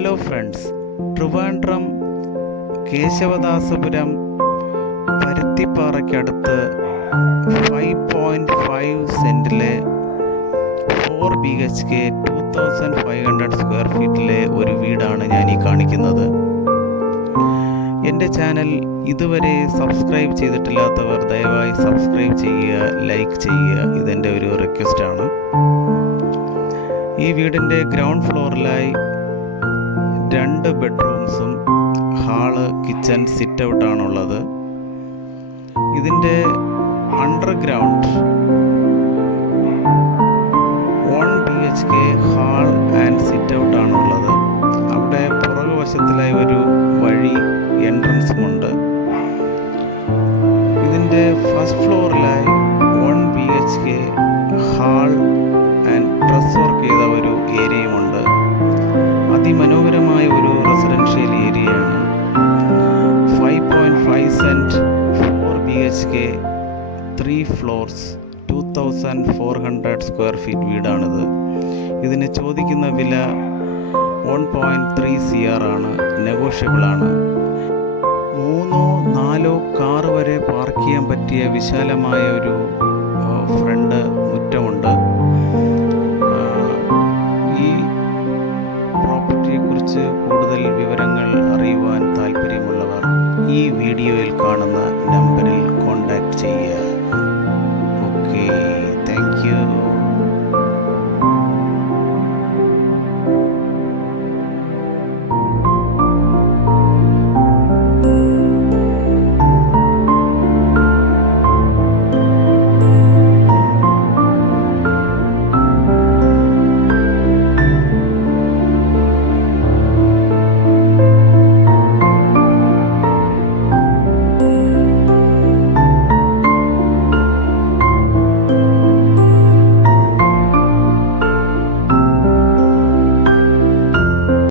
Hello friends, Trivandrum Kesavadasapuram പരുത്തിപ്പാറയ്ക്കടുത്ത് 5.5 സെൻറ്റിലെ 4 BHK 2500 square ഫീറ്റിലെ ഒരു വീടാണ് ഞാൻ ഈ കാണിക്കുന്നത്. എൻ്റെ ചാനൽ ഇതുവരെ സബ്സ്ക്രൈബ് ചെയ്തിട്ടില്ലാത്തവർ ദയവായി സബ്സ്ക്രൈബ് ചെയ്യുക, ലൈക്ക് ചെയ്യുക. ഇതെൻ്റെ ഒരു റിക്വസ്റ്റാണ്. ഈ വീടിൻ്റെ ഗ്രൗണ്ട് ഫ്ലോറിലായി 2 ബെഡ്റൂംസും ഹാള്, കിച്ചൺ, സിറ്റ് ഔട്ടാണുള്ളത്. ഇതിൻ്റെ underground 1 BHK hall and sit ഔട്ടാണുള്ളത്. അവിടെ പുറകുവശത്തിലായി ഒരു വഴി എൻട്രൻസുമുണ്ട്. ഇതിൻ്റെ ഫസ്റ്റ് ഫ്ലോറിലായി 1 BHK hall and dress work ചെയ്ത ഒരു ഏരിയയുമുണ്ട്. അതിമനോഹരമായ ഒരു റെസിഡൻഷ്യൽ ഏരിയയാണ്. 5.5 cent 4 BHK 3 floors 2400 square feet വീടാണിത്. ഇതിന് ചോദിക്കുന്ന വില 1.3 CR ആണ്. നെഗോഷ്യബിൾ ആണ്. 3-4 കാർ വരെ പാർക്ക് ചെയ്യാൻ പറ്റിയ വിശാലമായ ഒരു ഫ്രണ്ട് മുറ്റമുണ്ട്. ഈ പ്രോപ്പർട്ടിയെക്കുറിച്ച് കൂടുതൽ വിവരങ്ങൾ അറിയുവാൻ താല്പര്യമുള്ളവർ ഈ